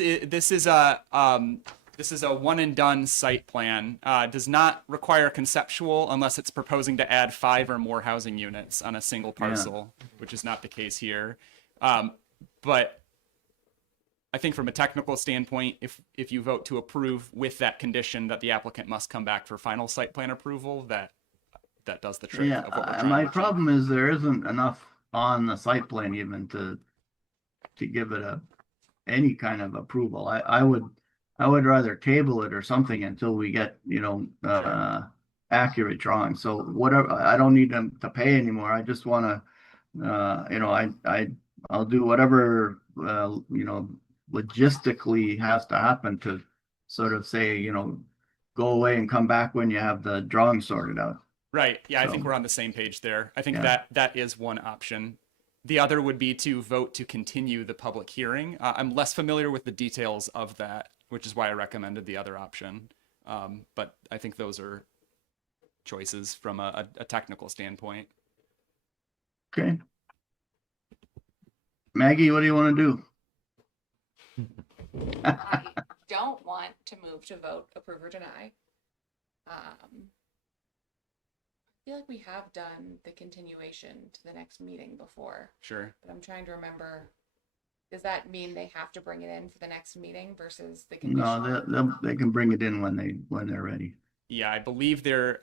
is a one and done site plan. Does not require conceptual unless it's proposing to add 5 or more housing units on a single parcel, which is not the case here. But I think from a technical standpoint, if you vote to approve with that condition that the applicant must come back for final site plan approval, that does the trick. Yeah, of what we're trying my to achieve. problem is there isn't enough on the site plan even to give it any kind of approval. I would rather table it or something until we get, accurate drawings. So whatever, I don't need them to pay anymore. I just want to, I'll do whatever, logistically has to happen to sort of say, go away and come back when you have the drawing sorted out. Right. Yeah, I think So- we're on the same page there. I think Yeah. that is one option. The other would be to vote to continue the public hearing. I'm less familiar with the details of that, which is why I recommended the other option. But I think those are choices from a technical standpoint. Okay. Maggie, what do you want to do? I don't want to move to vote, approve or deny. I feel like we have done the continuation to the next meeting before, Sure. but I'm trying to remember. Does that mean they have to bring it in for the next meeting versus the No, conditional? they can bring it in when they're ready. Yeah, I believe they're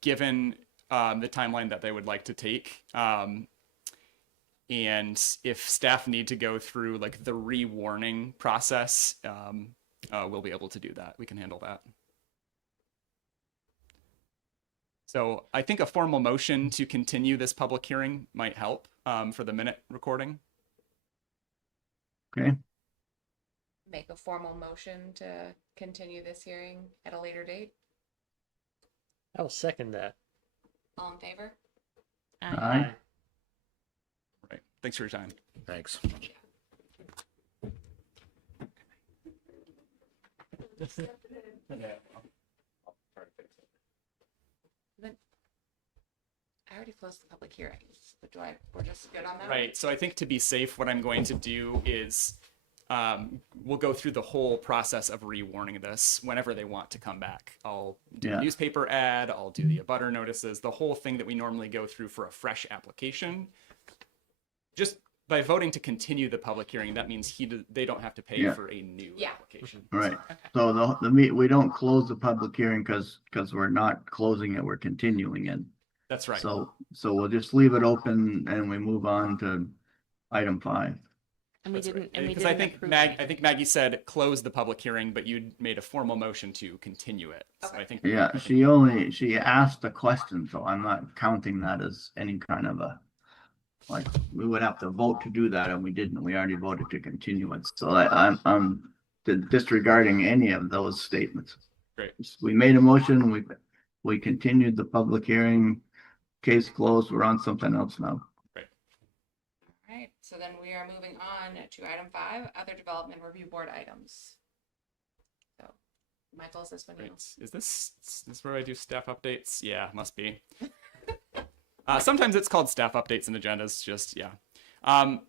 given the timeline that they would like to take. And if staff need to go through like the re-warning process, we'll be able to do that. We can handle that. So I think a formal motion to continue this public hearing might help for the minute recording. Okay. Make a formal motion to continue this hearing at a later date. I'll second that. All in favor? Aye. Right. Thanks for your time. Thanks. I already closed the public hearing, but we're just good on that? Right. So I think to be safe, what I'm going to do is we'll go through the whole process of re-warning this whenever they want to come back. I'll do Yeah. a newspaper ad, I'll do the abutter notices, the whole thing that we normally go through for a fresh application. Just by voting to continue the public hearing, that means they don't have to pay Yeah. for a new Yeah. application. Right. Okay. So we don't close the public hearing because we're not closing it, we're continuing it. That's right. So we'll just leave it open and we move on to item 5. And we That's right. didn't, and we Because didn't I think approve I think Maggie said close the public hearing, but you made a formal motion to continue it. So Okay. I think Yeah, she asked a question, so I'm not counting that as any kind of like, we would have to vote to do that and we didn't. We already voted to continue it. So I'm disregarding any of those statements. Great. We made a motion, we continued the public hearing, case closed, we're on something else now. All right, so then we are moving on to item 5, other development review board items. So, Michael, is this one you? Great. Is this where I do staff updates? Yeah, must be. Sometimes it's called staff updates and agendas, just, yeah.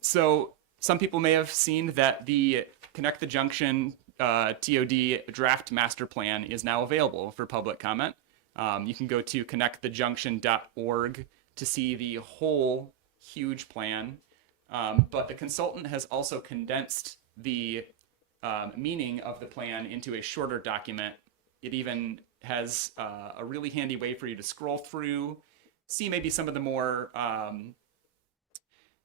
So some people may have seen that the Connect the Junction TOD draft master plan is now available for public comment. You can go to connectthejunction.org to see the whole huge plan. But the consultant has also condensed the meaning of the plan into a shorter document. It even has a really handy way for you to scroll through, see maybe some of the more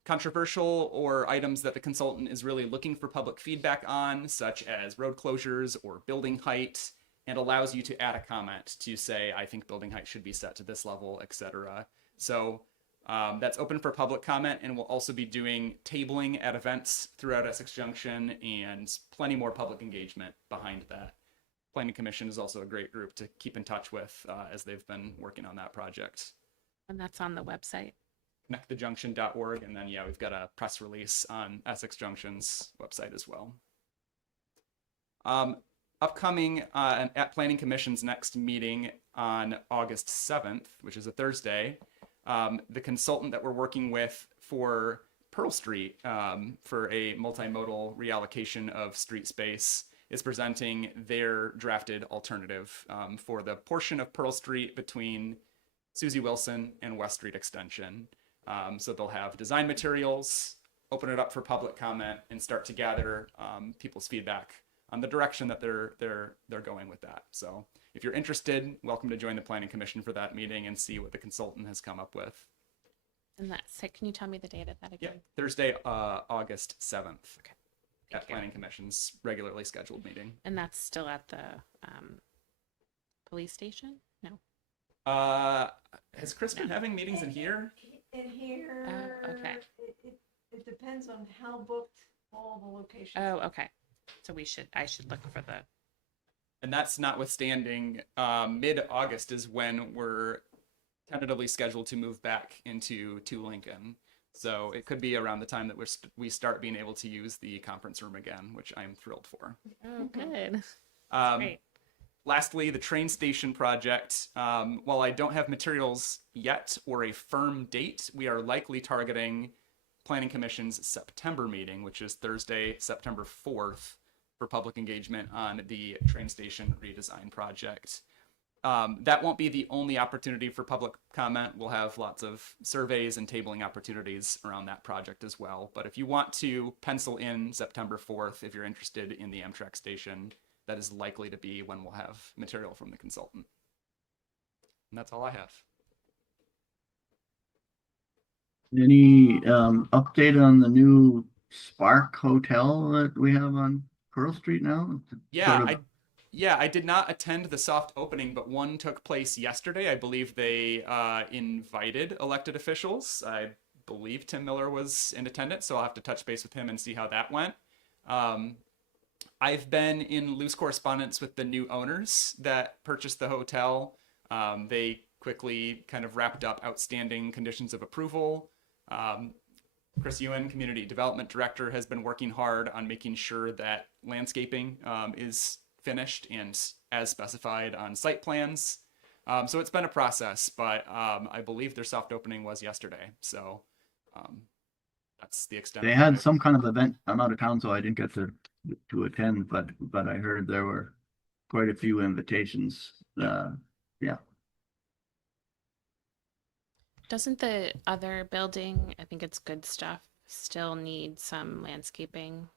controversial or items that the consultant is really looking for public feedback on, such as road closures or building height, and allows you to add a comment to say, I think building height should be set to this level, etc. So that's open for public comment, and we'll also be doing tabling at events throughout Essex Junction and plenty more public engagement behind that. Planning Commission is also a great group to keep in touch with as they've been working on that project. And that's on the website. connectthejunction.org, and then we've got a press release on Essex Junction's website as well. Upcoming at Planning Commission's next meeting on August 7th, which is a Thursday, the consultant that we're working with for Pearl Street for a multimodal reallocation of street space is presenting their drafted alternative for the portion of Pearl Street between Susie Wilson and West Street Extension. So they'll have design materials, open it up for public comment, and start to gather people's feedback on the direction that they're going with that. So if you're interested, welcome to join the Planning Commission for that meeting and see what the consultant has come up with. And that's it. Can you tell me the date of that again? Yeah, Thursday, August 7th. Okay. At Planning Commission's regularly scheduled meeting. And that's still at the police station? No. Has Chris been having meetings in here? In here. Oh, okay. It depends on how booked all the locations. Oh, okay. So I should look for the. And that's notwithstanding, mid-August is when we're tentatively scheduled to move back into Lincoln. So it could be around the time that we start being able to use the conference room again, which I'm thrilled for. Oh, good. Great. Lastly, the train station project. While I don't have materials yet or a firm date, we are likely targeting Planning Commission's September meeting, which is Thursday, September 4th, for public engagement on the train station redesign project. That won't be the only opportunity for public comment. We'll have lots of surveys and tabling opportunities around that project as well. But if you want to pencil in September 4th, if you're interested in the Amtrak station, that is likely to be when we'll have material from the consultant. And that's all I have. Any update on the new Spark Hotel that we have on Pearl Street now? I did not attend the soft opening, but one took place yesterday. I believe they invited elected officials. I believe Tim Miller was in attendance, so I'll have to touch base with him and see how that went. I've been in loose correspondence with the new owners that purchased the hotel. They quickly kind of wrapped up outstanding conditions of approval. Chris Ewan, Community Development Director, has been working hard on making sure that landscaping is finished and as specified on site plans. So it's been a process, but I believe their soft opening was yesterday. So that's the extent. They had some kind of event. I'm out of town, so I didn't get to attend, but I heard there were quite a few invitations. Yeah. Doesn't the other building, I think it's Good Stuff, still need some landscaping?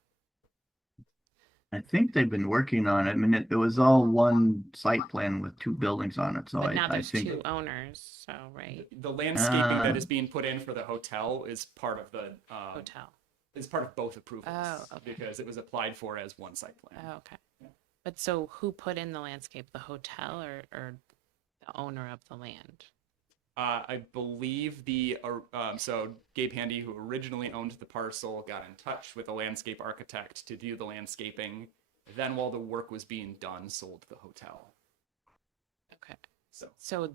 I think they've been working on it. I mean, it was all one site plan with two buildings on it. So But now I there's think two owners, so right, The landscaping that is being put in for the hotel is part of the hotel. is part of both approvals. Oh, okay. Because it was applied for as one site plan. Oh, okay. Yeah. But so who put in the landscape, the hotel or the owner of the land? I believe so Gabe Handy, who originally owned the parcel, got in touch with a landscape architect to do the landscaping. Then while the work was being done, sold the hotel. Okay. So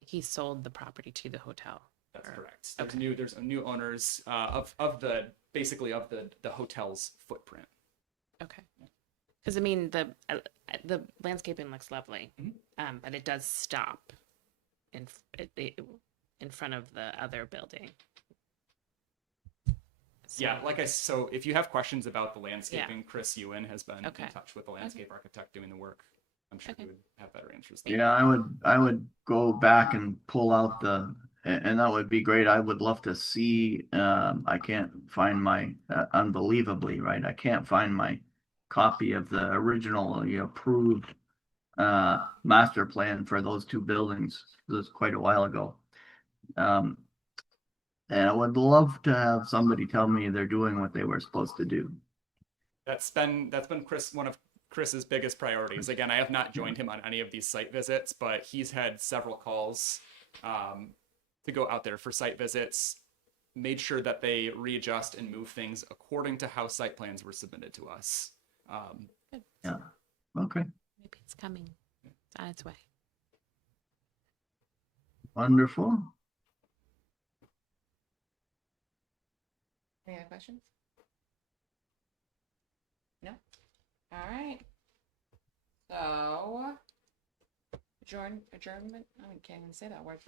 he sold the property to the hotel. that's Or- correct. There's okay. there's new owners of the hotel's footprint. Okay. Because I mean the landscaping looks lovely, Mhm. but it does stop in front of the other building. So- So if you have questions about the landscaping, Chris Ewan has been Okay. in touch with the landscape architect doing the work. I'm sure Okay. he would have better answers. than yeah, I would go back and pull out and that would be great. I would love to see. I can't find my unbelievably right. I can't find my copy of the original approved master plan for those two buildings. It was quite a while ago. And I would love to have somebody tell me they're doing what they were supposed to do. That's been one of Chris's biggest priorities. Again, I have not joined him on any of these site visits, but he's had several calls to go out there for site visits, made sure that they readjust and move things according to how site plans were submitted to us. Good. Yeah. Okay. Maybe it's coming. It's on its way. Wonderful. Any other questions? No? All right. So, adjournment? I can't even say that word.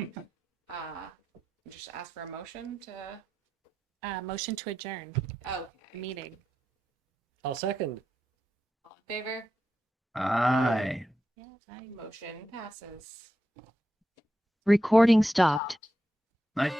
Just ask for a motion to, Motion to adjourn okay. meeting. I'll second. All in favor? Aye. Motion passes. Recording stopped. Nice.